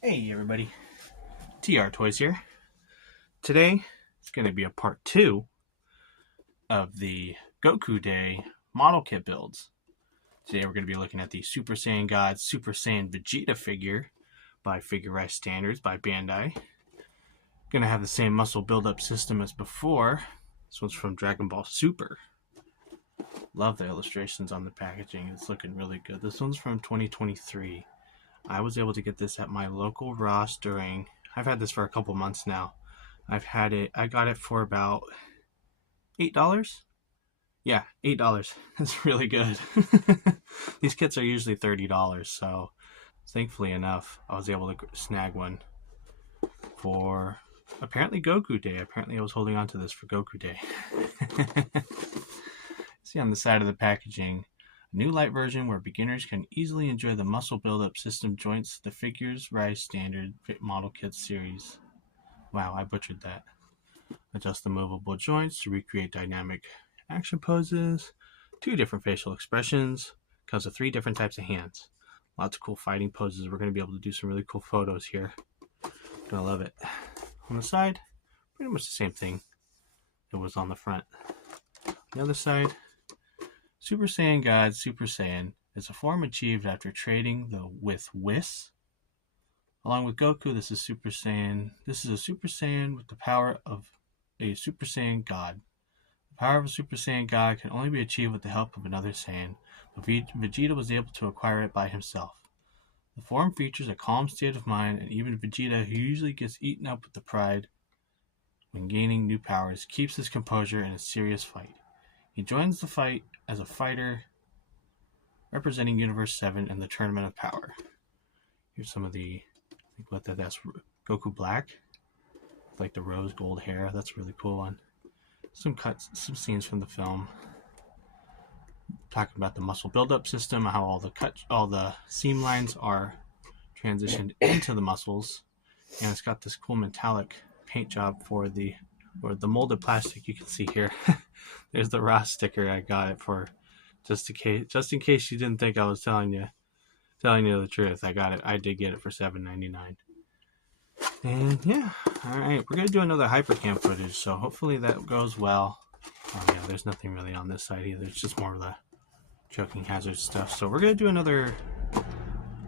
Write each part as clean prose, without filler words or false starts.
Hey everybody, TR Toys here. Today it's going to be a part 2 of the Goku Day model kit builds. Today we're going to be looking at the Super Saiyan God Super Saiyan Vegeta figure by Figure Rise Standards by Bandai. Going to have the same muscle build-up system as before. This one's from Dragon Ball Super. Love the illustrations on the packaging. It's looking really good. This one's from 2023. I was able to get this at my local Ross during... I've had this for a couple months now. I got it for about $8. Yeah, $8. That's really good. These kits are usually $30, so thankfully enough, I was able to snag one for apparently Goku Day. Apparently I was holding on to this for Goku Day. See on the side of the packaging, a new light version where beginners can easily enjoy the muscle build-up system joints the Figures Rise Standard Model Kit series. Wow, I butchered that. Adjust the movable joints to recreate dynamic action poses, 2 different facial expressions, comes with 3 different types of hands. Lots of cool fighting poses. We're going to be able to do some really cool photos here. Gonna love it. On the side, pretty much the same thing it was on the front. The other side, Super Saiyan God Super Saiyan is a form achieved after trading with Whis. Along with Goku, this is Super Saiyan. This is a Super Saiyan with the power of a Super Saiyan God. The power of a Super Saiyan God can only be achieved with the help of another Saiyan, but Vegeta was able to acquire it by himself. The form features a calm state of mind, and even Vegeta, who usually gets eaten up with the pride when gaining new powers, keeps his composure in a serious fight. He joins the fight as a fighter representing Universe 7 in the Tournament of Power. Here's some of the... that's Goku Black. Like the rose gold hair. That's a really cool one. Some cuts, some scenes from the film. Talking about the muscle buildup system, how all the seam lines are transitioned into the muscles, and it's got this cool metallic paint job for the molded plastic. You can see here. There's the Ross sticker. I got it for just in case you didn't think I was telling you the truth. I got it. I did get it for $7.99. And yeah, all right, we're gonna do another hypercam footage, so hopefully that goes well. Oh yeah, there's nothing really on this side either. It's just more of the choking hazard stuff. So we're gonna do another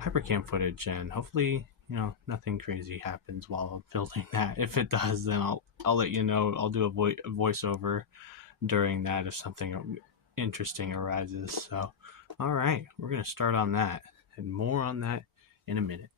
hypercam footage, and hopefully, nothing crazy happens while I'm building that. If it does, then I'll let you know. I'll do a voiceover during that if something interesting arises. So, all right, we're gonna start on that, and more on that in a minute.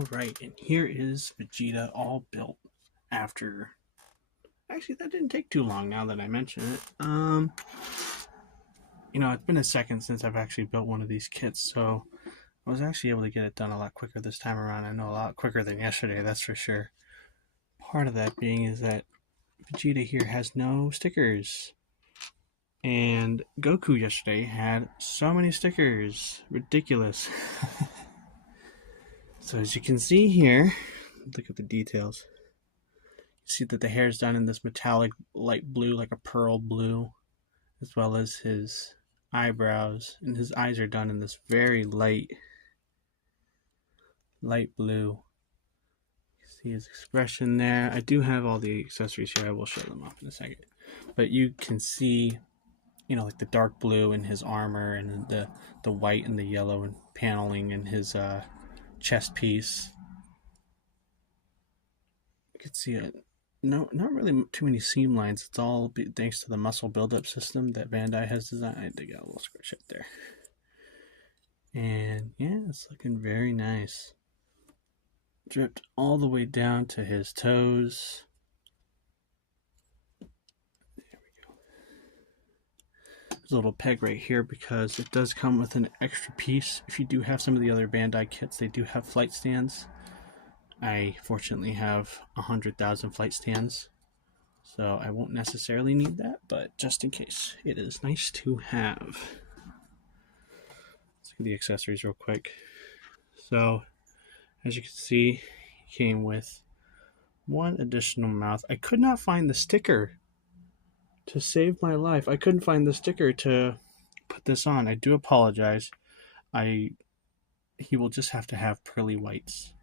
Alright, and here is Vegeta all built after... Actually, that didn't take too long now that I mention it. It's been a second since I've actually built one of these kits, so I was actually able to get it done a lot quicker this time around. I know a lot quicker than yesterday, that's for sure. Part of that being is that Vegeta here has no stickers. And Goku yesterday had so many stickers. Ridiculous. So as you can see here, look at the details. You see that the hair is done in this metallic light blue, like a pearl blue, as well as his eyebrows, and his eyes are done in this very light blue. You see his expression there. I do have all the accessories here. I will show them off in a second. But you can see, like the dark blue in his armor, and the white and the yellow and paneling in his chest piece. You can see it. No, not really too many seam lines. It's all thanks to the muscle buildup system that Bandai has designed. They got a little scratch up there. And yeah, it's looking very nice. Dripped all the way down to his toes. There we go. There's a little peg right here because it does come with an extra piece. If you do have some of the other Bandai kits, they do have flight stands. I fortunately have 100,000 flight stands, so I won't necessarily need that, but just in case, it is nice to have. Let's look at the accessories real quick. So, as you can see, he came with one additional mouth. I could not find the sticker to save my life. I couldn't find the sticker to put this on. I do apologize. He will just have to have pearly whites,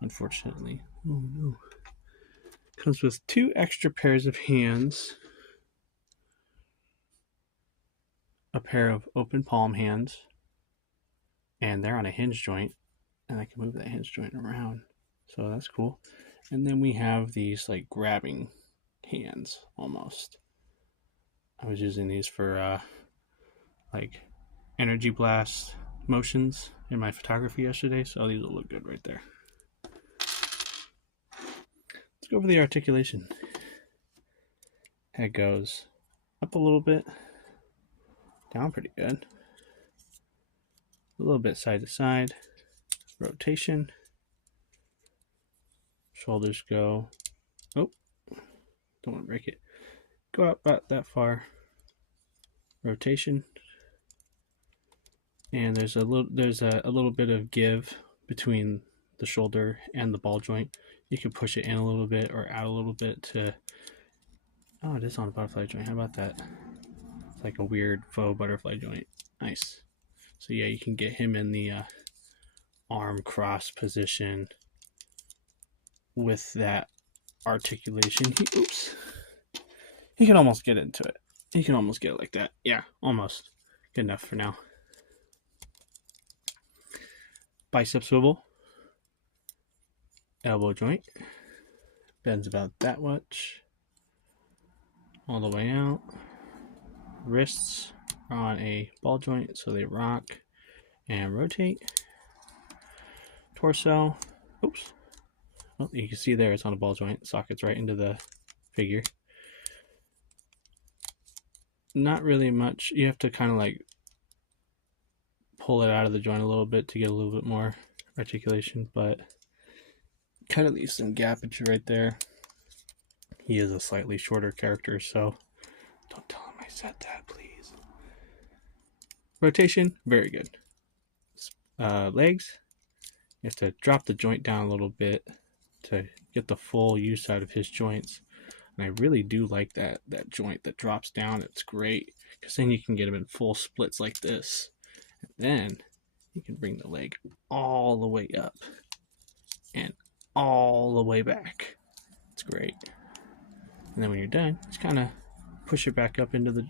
unfortunately. Oh no. Comes with 2 extra pairs of hands, a pair of open palm hands, and they're on a hinge joint, and I can move that hinge joint around, so that's cool. And then we have these like grabbing hands almost. I was using these for like energy blast motions in my photography yesterday, so these will look good right there. Let's go over the articulation. Head goes up a little bit, down pretty good, a little bit side to side, rotation. Shoulders go, oh, don't want to break it, go out about that far, rotation, and there's a little bit of give between the shoulder and the ball joint. You can push it in a little bit or out a little bit to, oh, it is on a butterfly joint. How about that? It's like a weird faux butterfly joint. Nice. So yeah, you can get him in the arm cross position with that articulation. He can almost get into it. He can almost get it like that. Yeah, almost. Good enough for now. Bicep swivel. Elbow joint. Bends about that much. All the way out. Wrists are on a ball joint, so they rock and rotate. Torso. Oops. Well, you can see there it's on a ball joint. Sockets right into the figure. Not really much. You have to kind of like pull it out of the joint a little bit to get a little bit more articulation, but kind of leaves some gappage right there. He is a slightly shorter character, so don't tell him I said that, please. Rotation, very good. Legs, you have to drop the joint down a little bit to get the full use out of his joints. And I really do like that joint that drops down. It's great, because then you can get him in full splits like this. And then you can bring the leg all the way up and all the way back. It's great. And then when you're done, just kind of push it back up into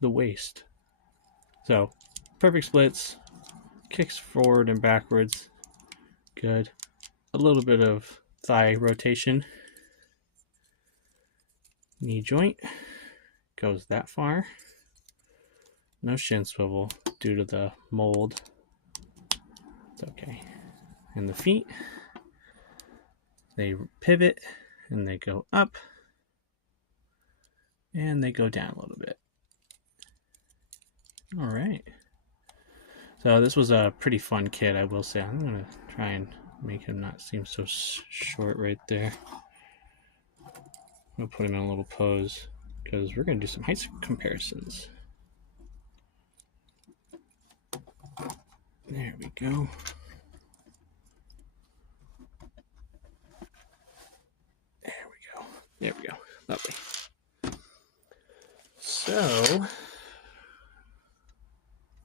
the waist. So perfect splits, kicks forward and backwards. Good. A little bit of thigh rotation. Knee joint goes that far. No shin swivel due to the mold. It's okay. And the feet, they pivot and they go up and they go down a little bit. All right. So this was a pretty fun kit, I will say. I'm going to try and make him not seem so short right there. I'm going to put him in a little pose because we're going to do some height comparisons. There we go. There we go. Lovely. So,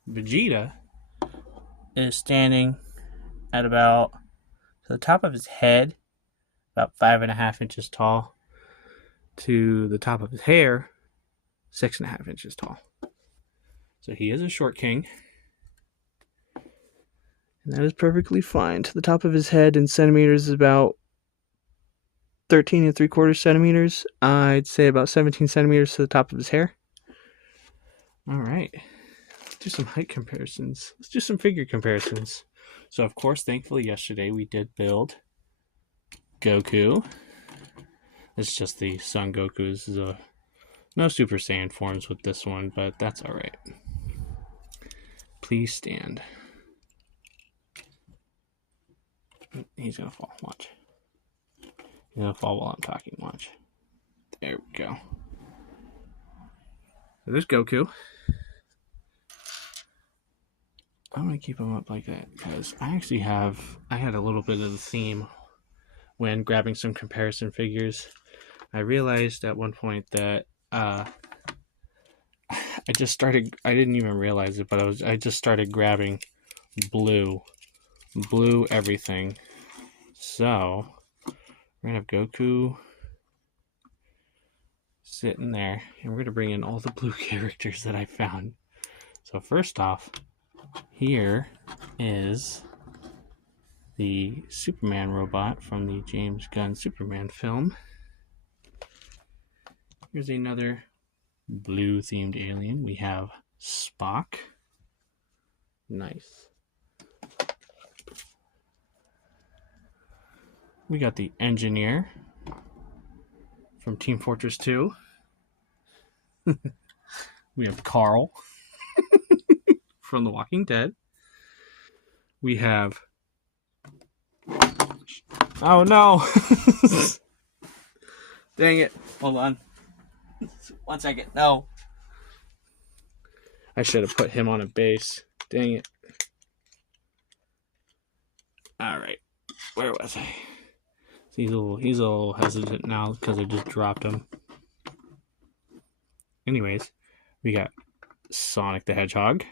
Vegeta is standing at about the top of his head, about 5.5 inches tall, to the top of his hair, 6.5 inches tall. So he is a short king. And that is perfectly fine. To the top of his head in centimeters is about 13.75 centimeters. I'd say about 17 centimeters to the top of his hair. All right. Let's do some height comparisons. Let's do some figure comparisons. So, of course, thankfully, yesterday we did build Goku. It's just the Son Goku. This is no Super Saiyan forms with this one, but that's all right. Please stand. He's going to fall. Watch. He's going to fall while I'm talking. Watch. There we go. So there's Goku. I'm going to keep him up like that because I had a little bit of the theme when grabbing some comparison figures. I realized at one point that I didn't even realize it, but I just started grabbing blue everything. So we're going to have Goku sitting there, and we're going to bring in all the blue characters that I found. So first off, here is the Superman robot from the James Gunn Superman film. Here's another blue-themed alien. We have Spock. Nice. We got the Engineer from Team Fortress 2. We have Carl from The Walking Dead. We have... Oh no! Dang it. Hold on. 1 second. No. I should have put him on a base. Dang it. Alright. Where was I? He's a little hesitant now because I just dropped him. Anyways, we got Sonic the Hedgehog.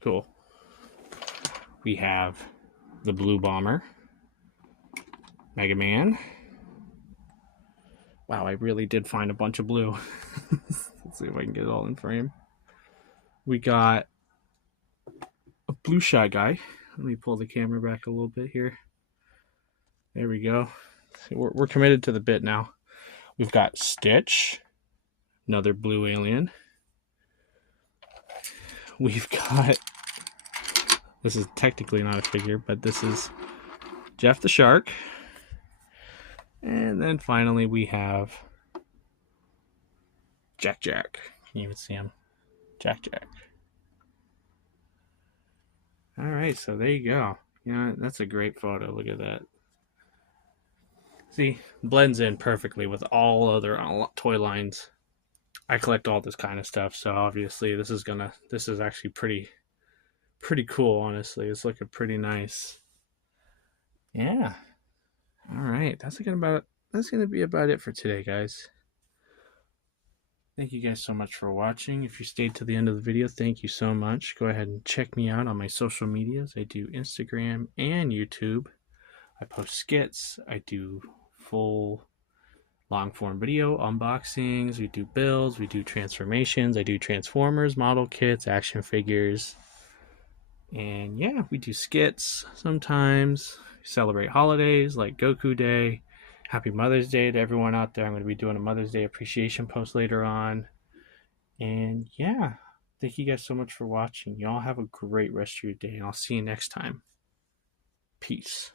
Cool. We have the Blue Bomber. Mega Man. Wow, I really did find a bunch of blue. Let's see if I can get it all in frame. We got a Blue Shy Guy. Let me pull the camera back a little bit here. There we go. We're committed to the bit now. We've got Stitch, another blue alien. We've got, this is technically not a figure, but this is Jeff the Shark. And then finally we have Jack. Can you even see him? Jack. Alright, so there you go. You know, that's a great photo. Look at that. See, blends in perfectly with all other toy lines. I collect all this kind of stuff, so obviously this is actually pretty cool, honestly. It's looking pretty nice. Yeah. Alright, that's gonna be about it for today, guys. Thank you guys so much for watching. If you stayed to the end of the video, thank you so much. Go ahead and check me out on my social medias. I do Instagram and YouTube. I post skits. I do full long form video unboxings. We do builds. We do transformations. I do Transformers, model kits, action figures. And yeah, we do skits sometimes. We celebrate holidays like Goku Day. Happy Mother's Day to everyone out there. I'm going to be doing a Mother's Day appreciation post later on. And yeah, Thank you guys so much for watching. Y'all have a great rest of your day, and I'll see you next time. Peace.